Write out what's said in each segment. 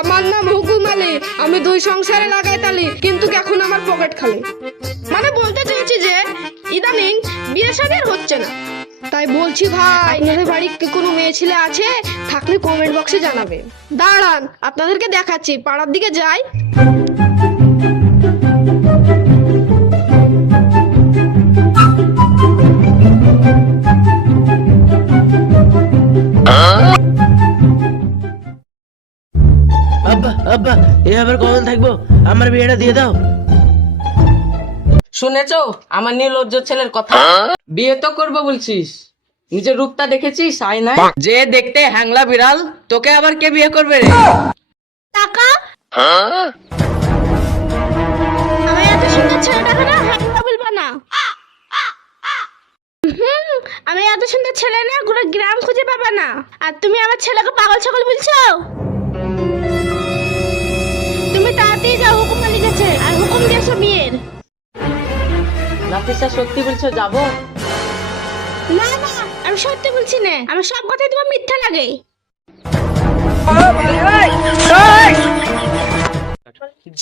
আমার নাম হুকুম আলী। আমি দুই সংসারে লাগাই তালি কিন্তু এখন আমার পকেট খালি? মানে বলতে চাইছি যে ইদানিং বিয়ে সাদের হচ্ছে না। তাই বলছি ভাই আপনাদের বাড়ির কি কোনো মেয়ে ছেলে আছে? থাকলে কমেন্ট বক্সে জানাবে। দাঁড়ান আপনাদেরকে দেখাচ্ছি পাড়ার দিকে যাই। আব্বা থাকব? আমার বিয়েটা দিয়ে দাও। শুনেছো? আমার নির্লজ্জ ছেলের কথা? বিয়ে তো করব বলছিস। নিজের রূপটা দেখেছিস আয়নায় যে দেখতে হ্যাংলা বিড়াল তোকে আবার কে বিয়ে করবে রে? টাকা আমি এত সুন্দর ছেলেটাকে না হ্যাংলা বলব না। আমি এত সুন্দর ছেলে না গোটা গ্রাম খুঁজে পাবা না। আর তুমি আমার ছেলেকে পাগল ছাগল বলছো? তুমি যা হুকুম মালিক কাছে আর হুকুম দিয়েছ বিয়ের। নাফিসা সত্যি বলছো যাব? না না আমি সত্যি বলছি না। আমি সব কথাই তোমার মিথ্যা লাগে।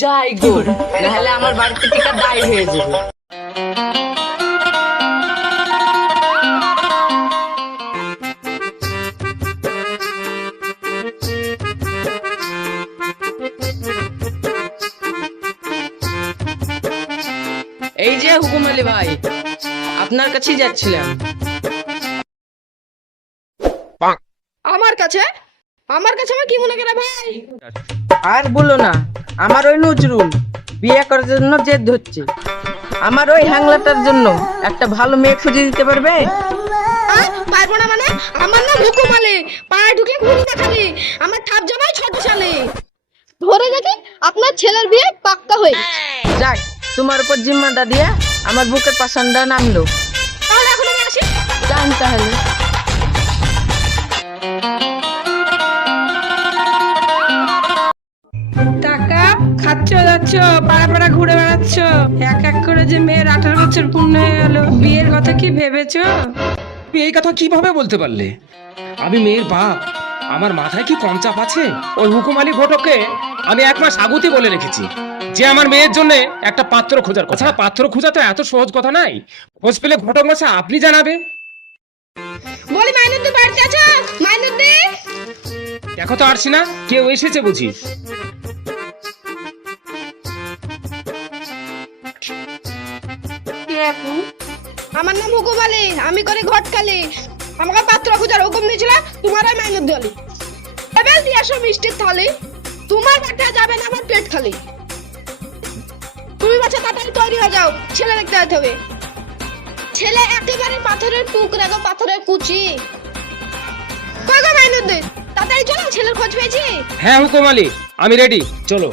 যাই গো নাহলে আমার বাড়িতে টিকা দায় হয়ে যাবে। এই যে হুকুম আলী ভাই আপনার কাছেই যাচ্ছিলাম। আমার কাছে? আমার কাছে আমি কি মনে করে ভাই? আর বলো না আমার ওই নজরুল বিয়ে করার জন্য জেদ ধরছে আমার ওই হ্যাংলাটার জন্য একটা ভালো মেয়ে খুঁজে দিতে পারবে? পারব না মানে? আমার নাম হুকুম আলী। পায়ে ঢুকে ঘুরে দেখালি। আমার ঠাপ জামাই ছোট সালে ধরে দেখি আপনার ছেলের বিয়ে পাক্কা হয়ে যাক তোমার উপর জিম্মাটা দিয়ে আমার বুকের পাশানটা নামলো। তাহলে এখন আমি আসি? যান তাহলে। টাকা খাচ্ছ যাচ্ছ পাড়া পাড়া ঘুরে বেড়াচ্ছ। এক এক করে যে মেয়ের আঠারো বছর পূর্ণ হয়ে গেল। বিয়ের কথা কি ভেবেছো? তুমি এই কথা কীভাবে বলতে পারলে? আমি মেয়ের বাপ আমার মাথায় কি কম চাপ আছে? ওই হুকুম আলী ঘটককে আমি এক মাস আগুতি বলে রেখেছি যে আমার মেয়ের জন্য একটা পাত্র খোঁজার কথা। পাত্র খোঁজা তো এত সহজ কথা নাই। খোঁজ পেলে ঘটক মাসে আপনি জানাবে। বলি মাইনুদ্দিন বাড়িতে আছো? মাইনুদ্দিন দেখো তো আসছি না কেউ এসেছে বুঝি। আমার নাম হুকুম আলী আমি করি ঘটকালি। আমাকে পাত্র খোঁজার হুকুম দিয়েছিল তোমার মাইনুদ্দিন আলী এবার দিয়ে আসো মিষ্টির থালি। তোমার বাচ্চা যাবে না আমার পেট খালি। তুমি বাচ্চা তাড়াতাড়ি তৈরি হয়ে যাও ছেলে দেখতে যেতে হবে। ছেলে একেবারে পাথরের টুকরা গো পাথরের কুচি। কই গো মাইনুদ্দিন তাড়াতাড়ি চলো ছেলের খোঁজ পেয়েছি। হ্যাঁ হুকুম আলী আমি রেডি চলো।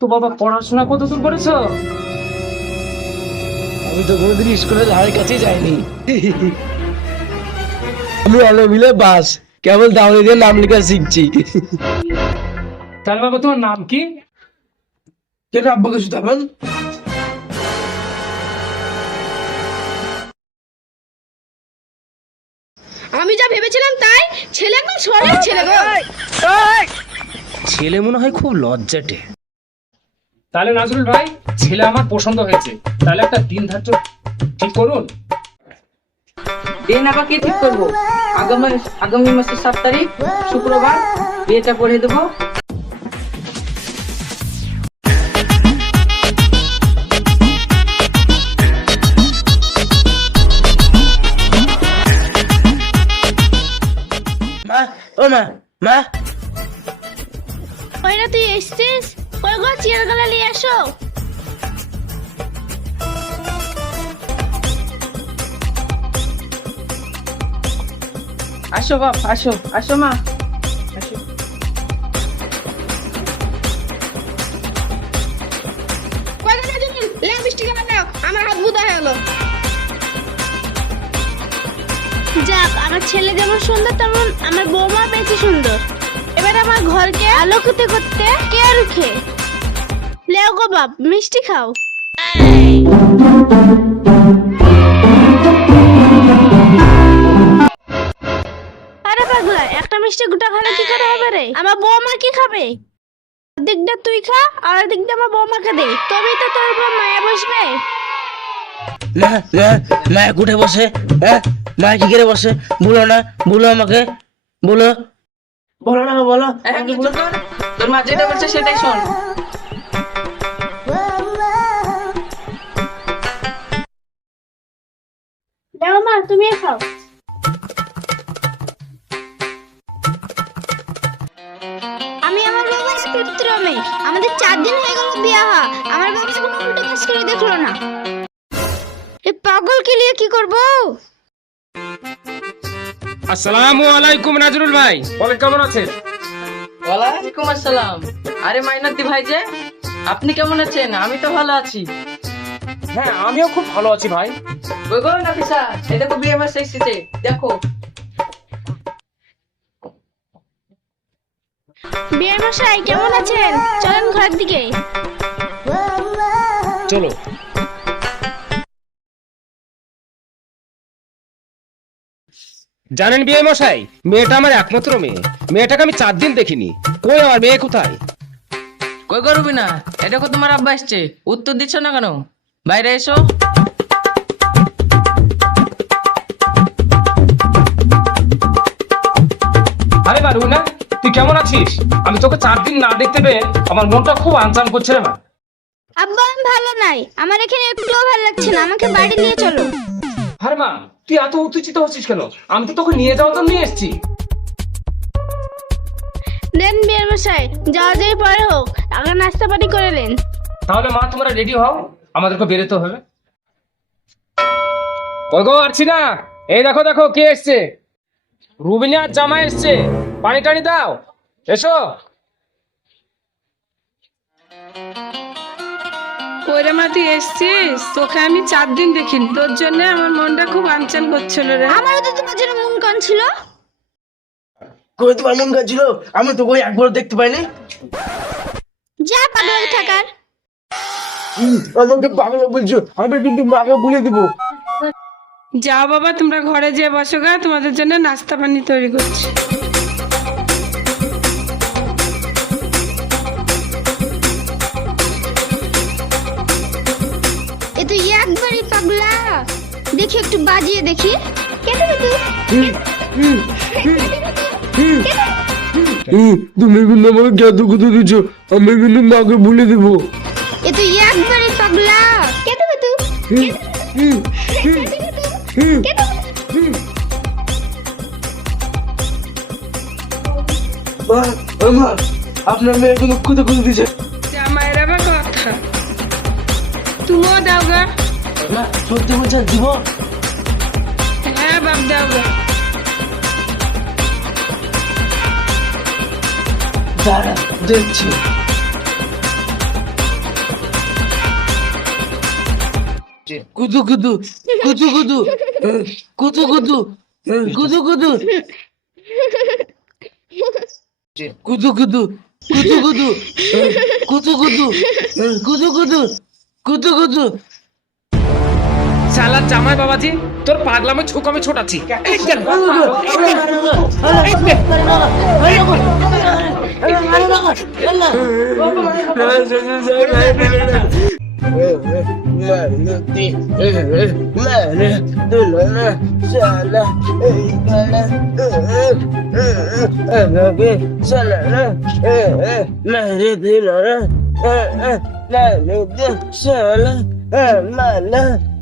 তো বাবা পড়াশোনা কত দূর করেছ? আমি তো কোনোদিন স্কুলের ধারে কাছে যাইনি। আমি আলো মিলে বাস কেবল দাওনি দিয়ে নাম লেখা শিখছি। তাহলে বাবা তোমার নাম কি? কেন আব্বাকে শুধাবেন আমি যা ভেবেছিলাম তাই ছেলে একদম সরের ছেলে গো। ছেলে মনে হয় খুব লজ্জাটে। তাহলে নাজরুল ভাই ছেলে আমার পছন্দ হয়েছে। তাহলে একটা দিন ধার্য ঠিক করুন। দিন আবার কি ঠিক করব? আগামী আগামী মাসের সাত তারিখ শুক্রবার বিয়েটা করে দেবো। মা ও মা মা। তুই এসছিস? কই গো চিয়ার গলা নিয়ে আসো আসো বাপ আসো আসো মা। আসো। আমার হাত হয়ে যাক আমার ছেলে যেমন সুন্দর তেমন আমার বৌমা বেশি সুন্দর। এবার আমার ঘরকে আলোকিত করতে কে রুখে লেও গো বাপ মিষ্টি খাও। আরে পাগলা একটা মিষ্টি গোটা খালে কি করে হবে রে? আমার বৌমা কি খাবে? দিকটা তুই খা আর দিকটা আমার বৌমাকে দে তবেই তো তোর উপর মায়া বসবে। না না মায়া কুঠে বসে হ্যাঁ মায়া কি করে বসে? বলো না বলো আমাকে বলো। বলো না বলো। হ্যাঁ, তোর মা যেটা বলছে সেটাই শোন। তুমি খাও। আমি আমার বাবার পুত্র মেয়ে আমাদের চার দিন হয়ে গেল বিয়া হওয়া। আমার বাবা কোনো উল্টো কাজ করে দেখল না। এ পাগল কে নিয়ে কি করব? আসসালামু আলাইকুম নাজরুল ভাই। বলেন কেমন আছেন? ওয়ালাইকুম আসসালাম। আরে মাইনাতি ভাই যে আপনি কেমন আছেন? আমি তো ভালো আছি। হ্যাঁ আমিও খুব ভালো আছি ভাই। মশাই কেমন আছেন? চলেন ঘরের দিকে। চলো। জানেন বিয়ে মশাই মেয়েটা আমার একমাত্র মেয়ে। মেয়েটাকে আমি চার দিন দেখিনি। কই আমার মেয়ে কোথায়? কই করবি না এটা দেখো তোমার আব্বা এসছে? উত্তর দিচ্ছ না কেন? বাইরে এসো। আরে বারু না? তুই কেমন আছিস? আমি তোকে চার দিন না দেখতে পেয়ে আমার মনটা খুব আনচান করছে রে মা। আব্বা আমি ভালো নাই। আমার এখানে একটুও ভালো লাগছে না। আমাকে বাড়ি নিয়ে চলো। আরে মা তুই এত উত্তেজিত হচ্ছিস কেন? আমি তো তোকে নিয়ে জন্য এসেছি। দেন বিয়ের মশাই যাওয়া যায় পরে হোক। আগে নাস্তা পানি করে নেন। তাহলে মা তোমরা রেডি হও। আমাদেরকে বেরোতে হবে। ওই গো আরছি না এই দেখো দেখো কে এসছে? রুবিনা আর জামা এসছে। পানি টানি দাও। এসো। ওরে মা তুই এসছিস? তোকে আমি চার দিন দেখিনি। তোর জন্য আমার মনটা খুব আনচান করছিল রে। আমারও তো তোমার জন্য মন কান ছিল কই তোমার মন ছিল আমি তো কই একবার দেখতে পাইনি। যা পাগল থাকার আমাকে পাগল বলছো। আমি কিন্তু মাকে বলে দিব। যাও বাবা তোমরা ঘরে যেয়ে বসো গা। তোমাদের জন্য নাস্তা পানি তৈরি করছি। দেখি একটু বাজিয়ে দেখি। কেটে তুমি কিন্তু আমাকে জাদু কুতু দিচ্ছ আমি কিন্তু মাকে দিব। এ তো একবারই পাগলা। কেটে আপনার মেয়ে কিন্তু কুতু আবার কথা। তুমিও দাও গা। না সত্যি বলছেন দিব বাপ দাও দাঁড়া দেখছি কুতু কুতু কুতু কুতু কুতু কুতু কুতু কুতু কুতু কুতু কুতু কুতু কুতু কুতু কুতু কুতু কুতু কুতু শালা জামাই বাবাজি তোর পাগলামে ছুক আমি ছোটাচ্ছি এই দেখ,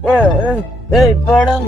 Uh, uh, hey, pardon.